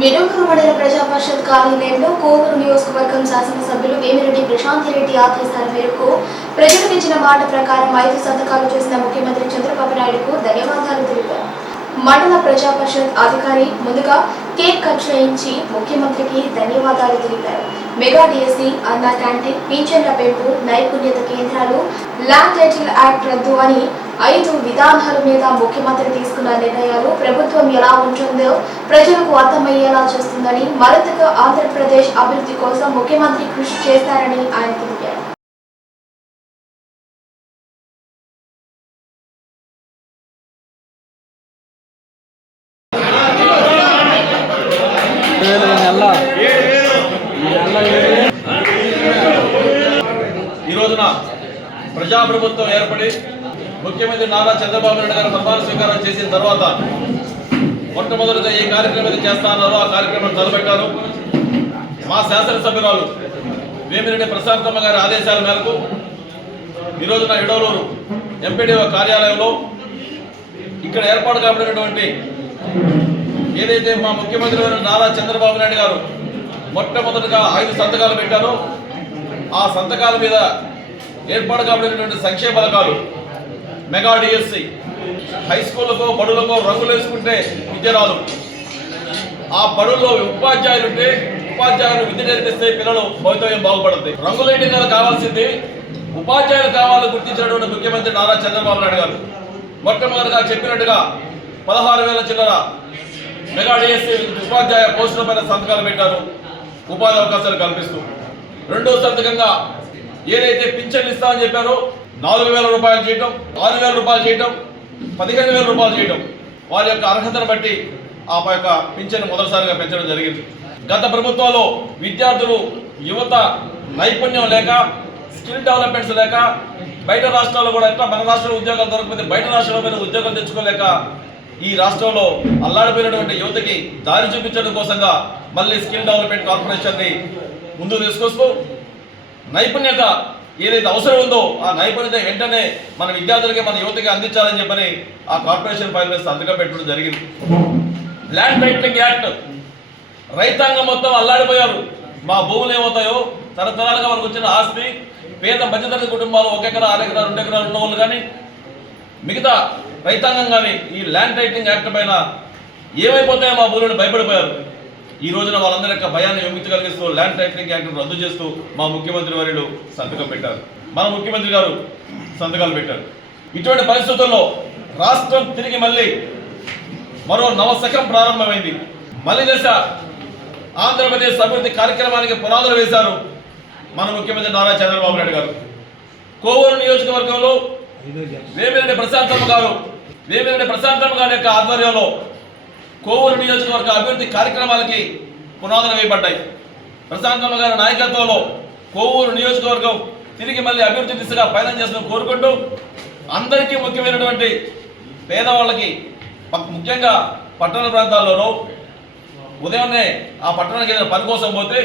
మిడూరు మండల ప్రజా పరిషత్ కార్యాలయంలో కోవూరు నియోజకవర్గం శాసనసభ్యులు వేమిరెడ్డి ప్రశాంత్ రెడ్డి ఆదేశాల మేరకు ప్రజలకు ఇచ్చిన మాట ప్రకారం ఐదు సంతకాలు చేసిన ముఖ్యమంత్రి చంద్రబాబు నాయుడుకు ధన్యవాదాలు తెలిపారు. మండల ప్రజా పరిషత్ అధికారి ముందుగా కేక్ కట్ చేయించి ముఖ్యమంత్రికి ధన్యవాదాలు తెలిపారు. మెగా డిఎస్సి అన్న క్యాంటీన్ పింఛన్ల పెంపు నైపుణ్యత కేంద్రాలు ల్యాండ్ టైటిల్ యాక్ట్ రద్దు అని ఐదు విధానాల మీద ముఖ్యమంత్రి తీసుకున్న నిర్ణయాలు ప్రభుత్వం ఎలా ఉంటుందో ప్రజలకు అర్థమయ్యేలా చేస్తుందని మరింతగా ఆంధ్రప్రదేశ్ అభివృద్ధి కోసం ముఖ్యమంత్రి కృషి చేస్తారని ఆయన తెలిపారు. ఈ రోజున ప్రజాప్రభుత్వం ఏర్పడి ముఖ్యమంత్రి నారా చంద్రబాబు నాయుడు గారు ప్రమాణ స్వీకారం చేసిన తర్వాత మొట్టమొదటిగా ఏ కార్యక్రమం ఏది ఆ కార్యక్రమం తలపెట్టారు. మా శాసనసభ్యురాలు వేమిరెడ్డి ప్రశాంతమ్మ గారి ఆదేశాల మేరకు ఈ రోజున ఇడవలూరు ఎంపీడీఓ కార్యాలయంలో ఇక్కడ ఏర్పాటు కాబడినటువంటి ఏదైతే మా ముఖ్యమంత్రి గారు నారా చంద్రబాబు నాయుడు గారు మొట్టమొదటిగా ఐదు సంతకాలు పెట్టారో ఆ సంతకాల మీద ఏర్పాటు కాబడినటువంటి సంక్షేమ పథకాలు మెగా డిఎస్సి. హై స్కూళ్ళకో బడులకో రంగులు వేసుకుంటే విద్య రాదు. ఆ బడుల్లో ఉపాధ్యాయులు ఉంటే ఉపాధ్యాయులు విద్య నేర్పిస్తే పిల్లలు భవితవ్యం బాగుపడుతుంది రంగులేంటి కదా కావాల్సింది ఉపాధ్యాయులు కావాలని గుర్తించినటువంటి ముఖ్యమంత్రి నారా చంద్రబాబు నాయుడు గారు. మొట్టమొదటిగా చెప్పినట్టుగా పదహారు వేల చిల్లర మెగా డిఎస్సి ఉపాధ్యాయ పోస్టుల పైన సంతకాలు పెట్టారు. ఉపాధి అవకాశాలు కల్పిస్తూ. రెండో సంతకంగా ఏదైతే పింఛన్లు ఇస్తామని చెప్పారో నాలుగు వేల రూపాయలు చేయటం ఆరు వేల రూపాయలు చేయటం పదిహేను వేల రూపాయలు చేయటం. వారి యొక్క అర్హతను బట్టి ఆ యొక్క పింఛన్ మొదటిసారిగా పెంచడం జరిగింది. గత ప్రభుత్వంలో విద్యార్థులు యువత నైపుణ్యం లేక స్కిల్ డెవలప్మెంట్స్ లేక బయట రాష్ట్రాల్లో కూడా ఎట్లా మన రాష్ట్రంలో ఉద్యోగాలు దొరకకపోతే బయట రాష్ట్రాల మీద ఉద్యోగాలు తెచ్చుకోలేక ఈ రాష్ట్రంలో అల్లాడిపోయినటువంటి యువతకి దారి చూపించడం కోసంగా మళ్ళీ స్కిల్ డెవలప్మెంట్ కార్పొరేషన్ని ముందుకు తీసుకొస్తూ నైపుణ్యత ఏదైతే అవసరం ఉందో ఆ నైపుణ్యత వెంటనే మన విద్యార్థులకి మన యువతకి అందించాలని చెప్పని ఆ కార్పొరేషన్ ఫైల్ మీద సంతకం పెట్టడం జరిగింది. Land titling act. రైతాంగం మొత్తం అల్లాడిపోయారు. మా భూములు ఏమవుతాయో తరతరాలుగా మనకు వచ్చిన ఆస్తి పేద మధ్యతరగతి కుటుంబాలు ఒక ఎకరా అర ఎకరా రెండు ఎకరాలు ఉన్న వాళ్ళు కానీ మిగతా రైతాంగం కానీ ఈ ల్యాండ్ టైటిలింగ్ యాక్ట్ పైన ఏమైపోతాయో మా భూములను భయపడిపోయారు. ఈ రోజున వాళ్ళందరి యొక్క భయాన్ని విముక్తి కలిగిస్తూ ల్యాండ్ టైటిలింగ్ యాక్ట్ రద్దు చేస్తూ మా ముఖ్యమంత్రి వర్యులు సంతకం పెట్టారు. మన ముఖ్యమంత్రి గారు సంతకాలు పెట్టారు. ఇటువంటి పరిస్థితుల్లో రాష్ట్రం తిరిగి మళ్ళీ మరో నవశకం ప్రారంభమైంది. మళ్ళీ దశ ఆంధ్రప్రదేశ్ అభివృద్ధి కార్యక్రమానికి పునాదులు వేశారు మన ముఖ్యమంత్రి నారా చంద్రబాబు నాయుడు గారు. కోవూరు నియోజకవర్గంలో వేమిరెడ్డి ప్రశాంతమ్మ గారు వేమిరెడ్డి ప్రశాంతమ్మ గారి యొక్క ఆధ్వర్యంలో కోవూరు నియోజకవర్గ అభివృద్ధి కార్యక్రమాలకి పునాదులు వేయబడ్డాయి. ప్రశాంతమ్మ గారి నాయకత్వంలో కోవూరు నియోజకవర్గం తిరిగి మళ్ళీ అభివృద్ధి దిశగా పయనం చేస్తూ కోరుకుంటూ అందరికీ ముఖ్యమైనటువంటి పేదవాళ్ళకి ముఖ్యంగా పట్టణ ప్రాంతాల్లోనూ ఉదయాన్నే ఆ పట్టణానికి ఏదైనా పని కోసం పోతే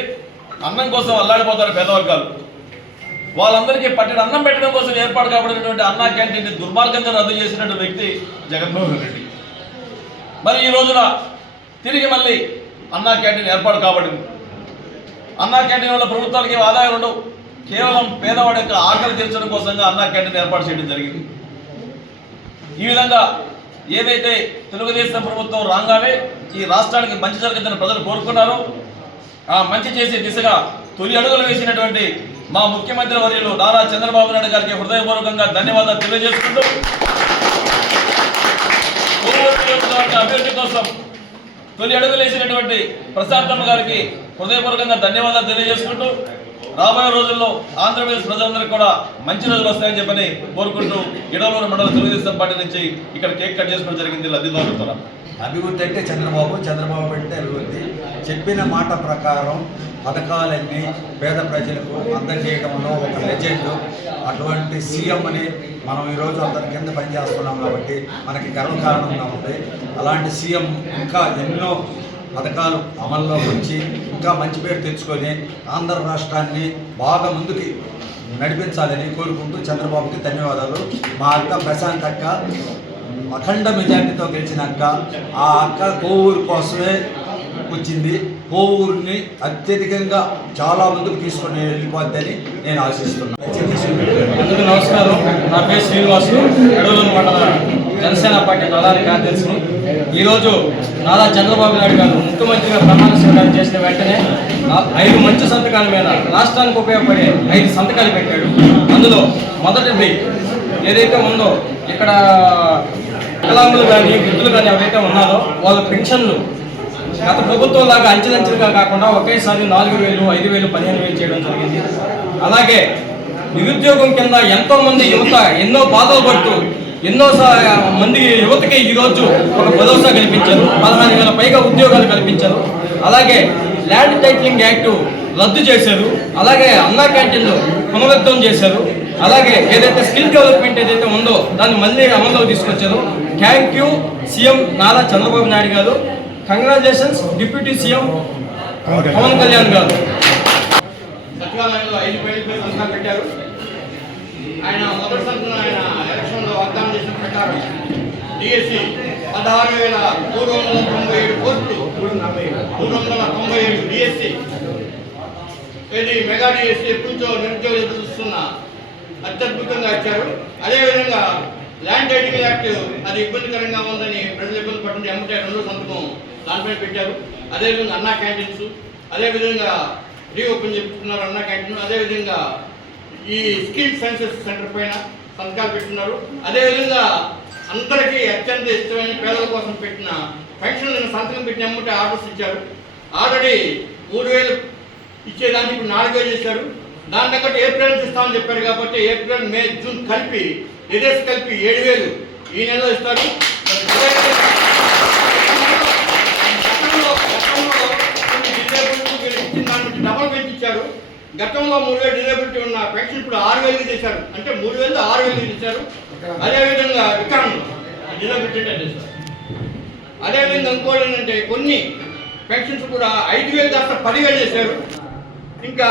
అన్నం కోసం అల్లాడిపోతారు పేదవర్గాలు. వాళ్ళందరికీ పట్టిన అన్నం పెట్టడం కోసం ఏర్పాటు కాబడినటువంటి అన్నా క్యాంటీన్ని దుర్మార్గంగా రద్దు చేసినటువంటి వ్యక్తి జగన్మోహన్ రెడ్డి. మరి ఈ రోజున తిరిగి మళ్ళీ అన్నా క్యాంటీన్ ఏర్పాటు కాబడింది అన్నా క్యాంటీన్ వల్ల ప్రభుత్వానికి ఏం ఆదాయాలు ఉండవు. కేవలం పేదవాడి యొక్క ఆకలి తీర్చడం కోసంగా అన్నా క్యాంటీన్ ఏర్పాటు చేయడం జరిగింది. ఈ విధంగా ఏదైతే తెలుగుదేశం ప్రభుత్వం రాగానే ఈ రాష్ట్రానికి మంచి జరుగుతుందని ప్రజలు కోరుకున్నారో ఆ మంచి చేసే దిశగా తొలి అడుగులు వేసినటువంటి మా ముఖ్యమంత్రి వర్యులు నారా చంద్రబాబు నాయుడు గారికి హృదయపూర్వకంగా ధన్యవాదాలు తెలియజేసుకుంటూ నియోజకవర్గ అభివృద్ధి కోసం తొలి అడుగులేసినటువంటి ప్రశాంతమ్మ గారికి హృదయపూర్వకంగా ధన్యవాదాలు తెలియజేసుకుంటూ రాబోయే రోజుల్లో ఆంధ్రప్రదేశ్ ప్రజలందరికీ కూడా మంచి రోజులు వస్తాయని చెప్పని కోరుకుంటూ ఇడవలూరు మండల తెలుగుదేశం పార్టీ నుంచి ఇక్కడ కేక్ కట్ చేసుకోవడం జరిగింది లబ్ధిదారుల ద్వారా అభివృద్ధి అంటే చంద్రబాబు చంద్రబాబు అంటే అభివృద్ధి. చెప్పిన మాట ప్రకారం పథకాలన్నీ పేద ప్రజలకు అందజేయడంలో ఒక లెజెండ్. అటువంటి సీఎం అని మనం ఈరోజు అతని కింద పనిచేస్తున్నాం కాబట్టి మనకి గర్వకారణంగా ఉంది. అలాంటి సీఎం ఇంకా ఎన్నో పథకాలు అమల్లో వచ్చి ఇంకా మంచి పేరు తెచ్చుకొని ఆంధ్ర రాష్ట్రాన్ని బాగా ముందుకి నడిపించాలని కోరుకుంటూ చంద్రబాబుకి ధన్యవాదాలు. మా అక్క ప్రశాంత్ అక్క అఖండ మెజార్టీతో గెలిచిన అక్క ఆ అక్క కోవూరు కోసమే వచ్చింది. కోవూరుని అత్యధికంగా చాలా ముందుకు తీసుకొని వెళ్ళిపోద్దని నేను ఆశిస్తున్నాను. అందరికీ నమస్కారం. నా పేరు శ్రీనివాసు. ఎడవలూరు మండల జనసేన పార్టీ ప్రధాన కార్యదర్శి ఈరోజు నారా చంద్రబాబు నాయుడు గారు ముఖ్యమంత్రిగా ప్రమాణ స్వీకారం చేసిన వెంటనే ఐదు మంచి సంతకాల మీద రాష్ట్రానికి ఉపయోగపడే ఐదు సంతకాలు పెట్టాడు. అందులో మొదటిది ఏదైతే ఉందో ఇక్కడ వికలాంగులు కానీ వృద్ధులు కానీ ఎవరైతే ఉన్నారో వాళ్ళ పెన్షన్లు గత ప్రభుత్వం లాగా అంచెలంచెలుగా కాకుండా ఒకేసారి నాలుగు వేలు ఐదు వేలు పదిహేను వేలు చేయడం జరిగింది. అలాగే నిరుద్యోగం కింద ఎంతో మంది యువత ఎన్నో బాధలు పడుతూ ఎన్నో మంది యువతకి ఈరోజు ఒక భరోసా కల్పించారు. పదహారు వేల పైగా ఉద్యోగాలు కల్పించారు. అలాగే ల్యాండ్ టైటిలింగ్ యాక్ట్ రద్దు చేశారు. అలాగే అన్నా క్యాంటీన్లు పునరుద్ధం చేశారు. అలాగే ఏదైతే స్కిల్ డెవలప్మెంట్ ఏదైతే ఉందో దాన్ని మళ్ళీ అమల్లోకి తీసుకొచ్చారు. Thank you CM Nara Chandrababu Naidu garu. Congratulations deputy CM Pawan Kalyan garu. సచివాలయంలో ఐదు పేర్లపై సంతకాలు పెట్టారు. ఆయన మొదటి సంతకం ఆయన ఎలక్షన్లో వాగ్దానం చేసిన ప్రకారం డిఎస్సి పదహారు వేల మూడు వందల తొంభై ఏడు పోస్టులు మూడు వందల తొంభై ఏడు డిఎస్సి ఇది మెగా డిఎస్సి ఎప్పుడో నిరుద్యోగులు ఎదురు చూస్తున్న అత్యద్భుతంగా ఇచ్చారు. అదేవిధంగా ల్యాండ్ టైటింగ్ యాక్ట్ అది ఇబ్బందికరంగా ఉందని ప్రజలు ఇబ్బంది పడుతుంటే ఎమ్మటే రెండో సంతకం దానిపై పెట్టారు. అదేవిధంగా అన్నా క్యాంటీన్స్ అదేవిధంగా రీఓపెన్ చెప్తున్నారు అన్నా క్యాంటీన్ అదేవిధంగా ఈ స్కిల్ సైన్సెస్ సెంటర్ పైన సంతకాలు పెట్టున్నారు. అదేవిధంగా అందరికీ అత్యంత ఇష్టమైన పేదల కోసం పెట్టిన పెన్షన్ సంతకం పెట్టిన ఎమ్మటే ఆర్డర్స్ ఇచ్చారు. ఆల్రెడీ మూడు వేలు ఇచ్చేదానికి ఇప్పుడు నాలుగు వేలు చేశారు. దాని తగ్గట్టు ఏప్రిల్ నుంచి ఇస్తామని చెప్పారు కాబట్టి ఏప్రిల్ మే జూన్ కలిపి ఎదేస్ కలిపి ఏడు వేలు ఈ నెలలో ఇస్తారు. గతంలో దాని నుంచి డబల్ పెంచి గతంలో మూడు వేలు డిజేబిలిటీ ఉన్న పెన్షన్ ఇప్పుడు ఆరు వేలు చేశారు. అంటే మూడు వేలు ఆరు వేలు చేశారు. అదేవిధంగా వికలాంగులు డిజేబిలిటీ అంటే సార్. అదేవిధంగా ఇంకోటి ఏంటంటే కొన్ని పెన్షన్స్ కూడా ఐదు వేలు కాస్త పదివేలు చేశారు. ఇంకా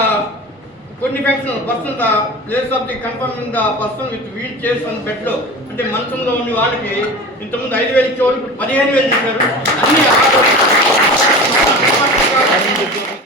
కొన్ని pension person the place of the confirming the person with wheelchairs and బెడ్లో. అంటే మంచంలో ఉన్న వాళ్ళకి ఇంతకుముందు ఐదు వేలు ఇచ్చేవాళ్ళు ఇప్పుడు పదిహేను వేలు చేశారు అన్ని